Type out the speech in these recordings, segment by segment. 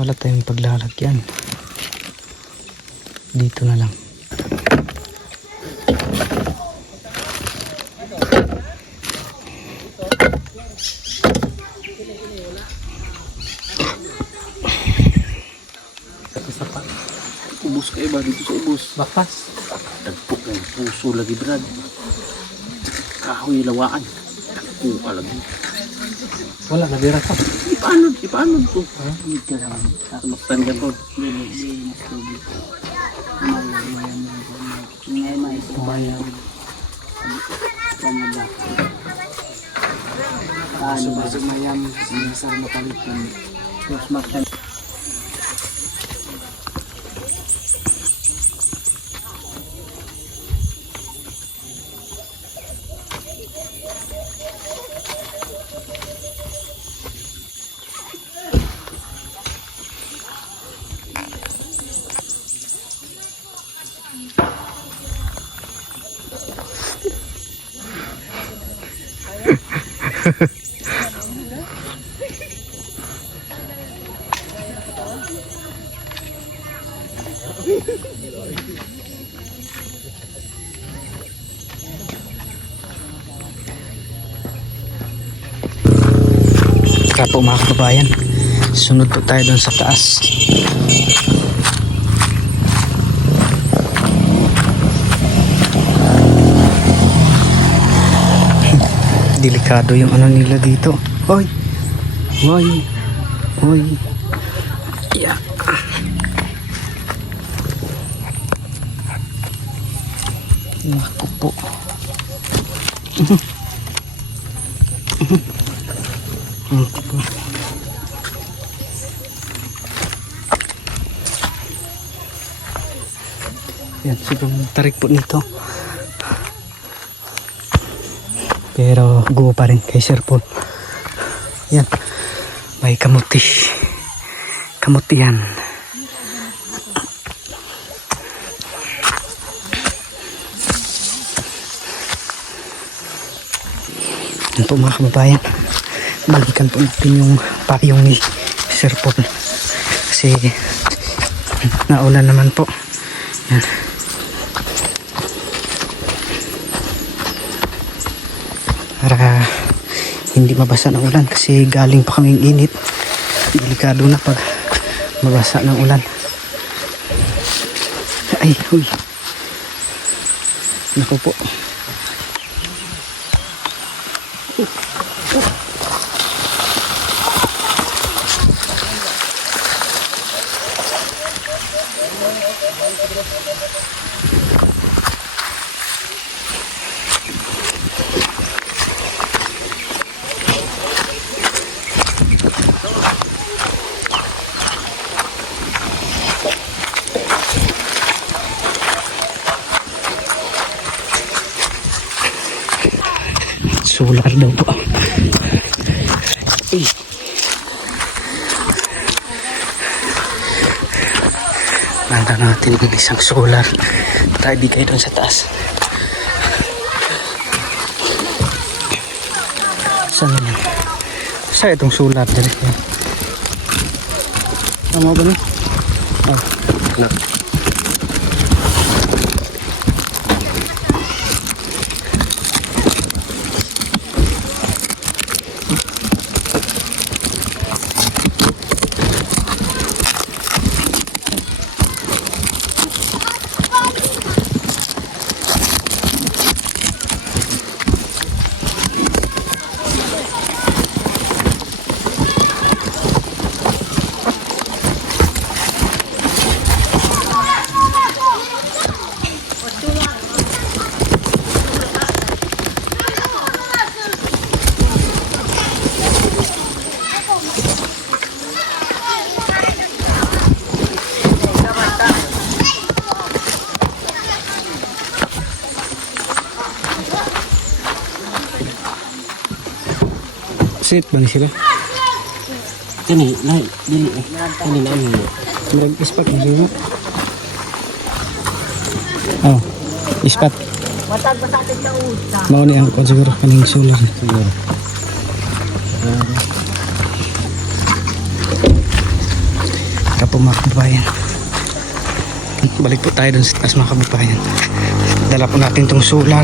Wala tayong paglalagyan. Dito na lang. Ubus kayo ba dito sa ubus? Bakas. Tagpok ng puso lagi brad. Kahoy lawaan. Tagpok lagi. Wala, nabira ka. Ipaano to? Hindi ka naman. Takmaktan ka po. May sumayaw. Kamalak. Sumayam. Sinasar mapalitan. Terus makan. Kaya po mga kababayan, sunod po tayo doon sa taas. Delikado yung ano nila dito. Hoy! Hoy! Hoy! Yeah. Naku po. Naku po. Yan, siguro tarik po nito. Pero go pa rin kay Sir Paul. Yan. May kamuti. Kamuti yan. Yan po mga kababayan. Balikan po natin yung payong ni Sir Paul. Kasi naulan naman po. Yan. Para hindi mabasa ng ulan kasi galing pa kaming init. Delikado na pag mabasa ng ulan. Ay, huy. Naku po. Solar daw po. Nanda natin yung isang solar. Tayo bigay doon sa taas. Saan naman? Saan itong solar dyan? Tama ba na? Oh. Set bang sila? Kani, lahi, dili eh. Kani na ano. Marag ispat na sila. Oh, ispat. Matag ba sa atin na uta? Mau ni ang ko siguro kaning solar. Siguro. Kapo mga kababayan. Balik po tayo dun sa taas mga kababayan. Dala po natin tong solar.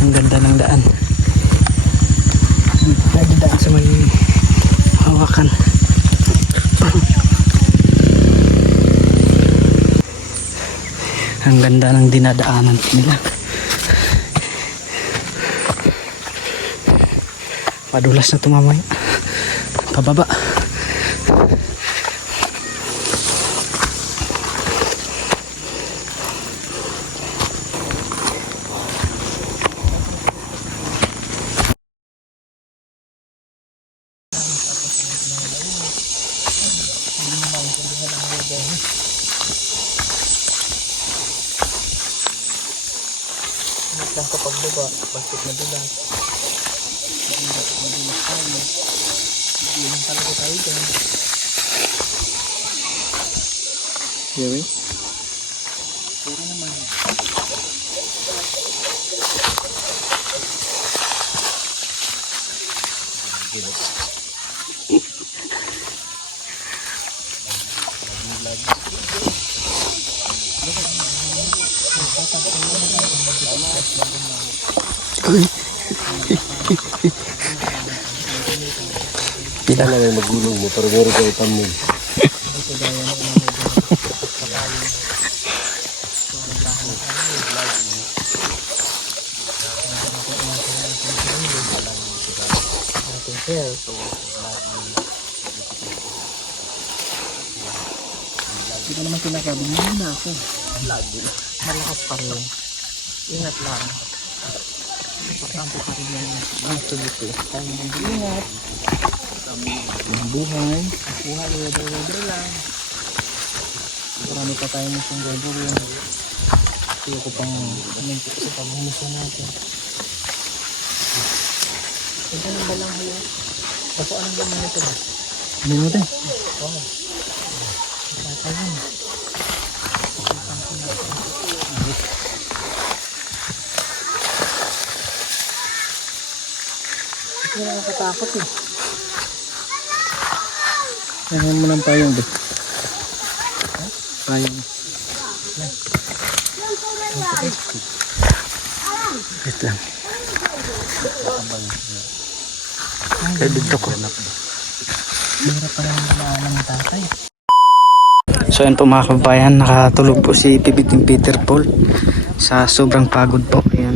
Ang ganda ng daan. Lagi daan sa may hawakan. Ang ganda ng dinadaanan nila. Madulas na tumamay. Pababa. Kapag baba, bakit madulas? Madulas tayo. Hindi lang talaga tayo dyan. Yawi? Puro naman. Pila na may magulong mo, pero meron kayo thumbnail. Hindi ko naman sinasabi na ako. Malakas pa rin. Ingat lang. Importante pa rin yan. Ang sulito. Tayo mag-ingat. Ang buhay. Ang buhay, weather lang. Marami pa tayo musong gagawin. Kaya ko pang umintik sa pagmuso natin. Ito nang balang hayo. Kaso anong balang ito ba? Hindi mo din. Oo. Kakayin. Hindi na nakatakot eh. Kaya mo ng payong ba? Payong. Wait lang. Kaya dito ko. Hirap pa naman nalaanan ng tatay. So yan po mga kababayan, nakatulog po si Pipiting Peter Paul sa sobrang pagod po. Ayan.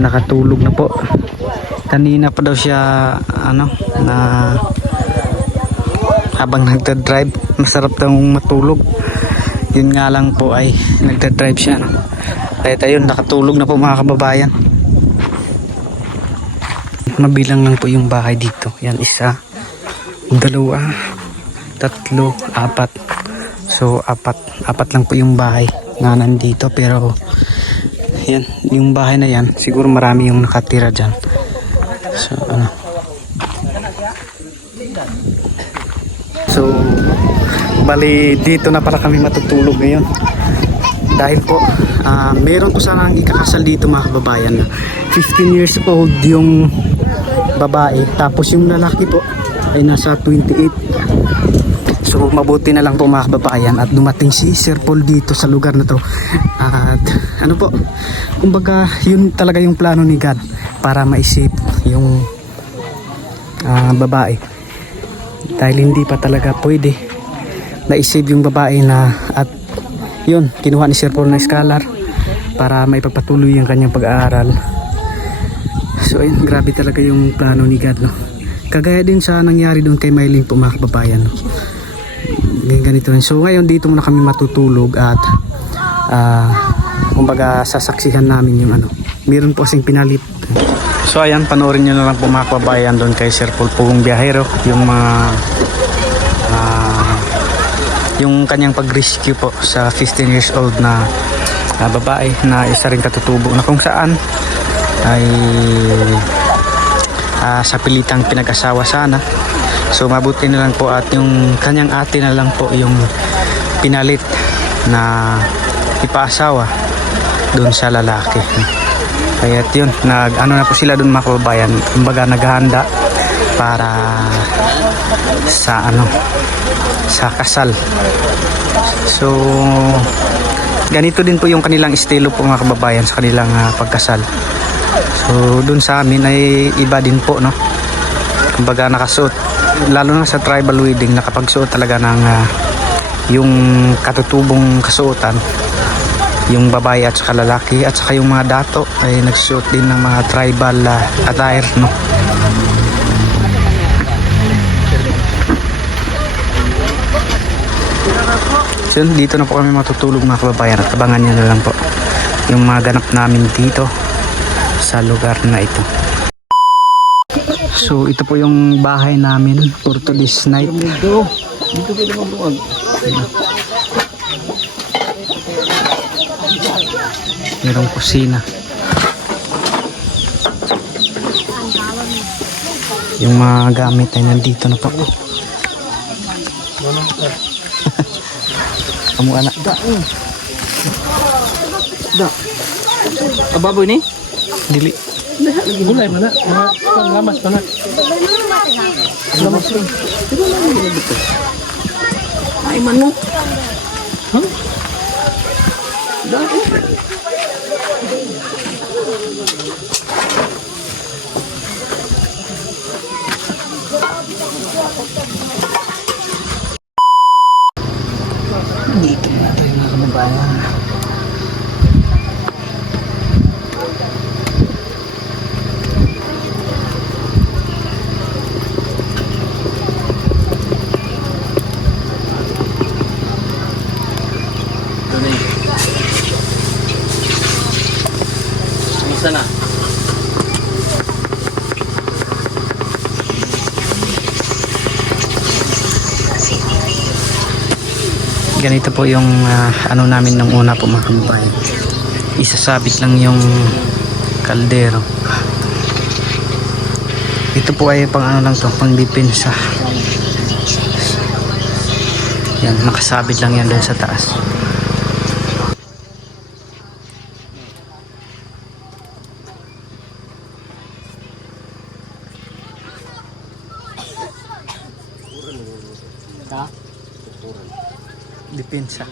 Nakatulog na po. Kanina pa daw siya na habang nagda-drive, masarap daw matulog. Yun nga lang po ay nagda-drive siya. Kaya tayo nakatulog na po mga kababayan. Mabilang lang po yung bahay dito. Yan, 1, 2, 3, 4. So apat lang po yung bahay na nandito, pero yan, yung bahay na yan siguro marami yung nakatira dyan. So bali dito na pala kami matutulog ngayon. Dahil po meron po sanang ikakasal dito mga kababayan. 15 years old yung babae, tapos yung lalaki po ay nasa 28. So mabuti na lang po mga kababayan at dumating si Sir Paul dito sa lugar na to. At ano po, kumbaga yun talaga yung plano ni God para ma-save yung babae. Dahil hindi pa talaga pwede na-save yung babae na, at yun, kinuha ni Sir Paul na scholar para maipagpatuloy yung kanyang pag-aaral. So ayun, grabe talaga yung plano ni God, no? Kagaya din sa nangyari doon kay Mylene po mga kababayan, no? Ganito rin. So ngayon dito muna kami matutulog at kumbaga sasaksihan namin yung ano. Meron po kasing pinalit. So ayan, panoorin nyo na lang po mga kababayan doon kay Sir Pulpugong Biyahero yung mga yung kanyang pag-rescue po sa 15 years old na babae na isa rin katutubo na kung saan ay sa pilitang pinag-asawa sana. So mabuti na lang po at yung kanyang ate na lang po yung pinalit na ipaasawa doon sa lalaki. Kaya yun, ano na po sila doon mga kababayan, kumbaga naghahanda para sa sa kasal. So ganito din po yung kanilang estilo po mga kababayan sa kanilang pagkasal. So dun sa amin ay iba din po, no? Kumbaga nakasuot, lalo na sa tribal wedding, nakapagsuot talaga ng yung katutubong kasuotan, yung babae at saka lalaki, at saka yung mga dato ay nagsuot din ng mga tribal attire, no? So dito na po kami matutulog mga kababayan at abangan nyo na lang po yung mga ganap namin dito sa lugar na ito. So ito po yung bahay namin for today's night. Dito pwede mabuwag. Merong kusina. Yung mga gamit ay nandito na po. Kamu anak. Da. Ababoy ni? Dili. Gulay mana? Mga panglamas mana? Lamas rin. Ay manok. Huh? Da. Dito na tayo mga kababayan. Isa na. Ganito po yung ano namin nung una po mga kababayan. Isasabit lang yung kaldero. Ito po ay pang ano lang to, pang depensa. Yan, nakasabit lang yan doon sa taas. Depensa.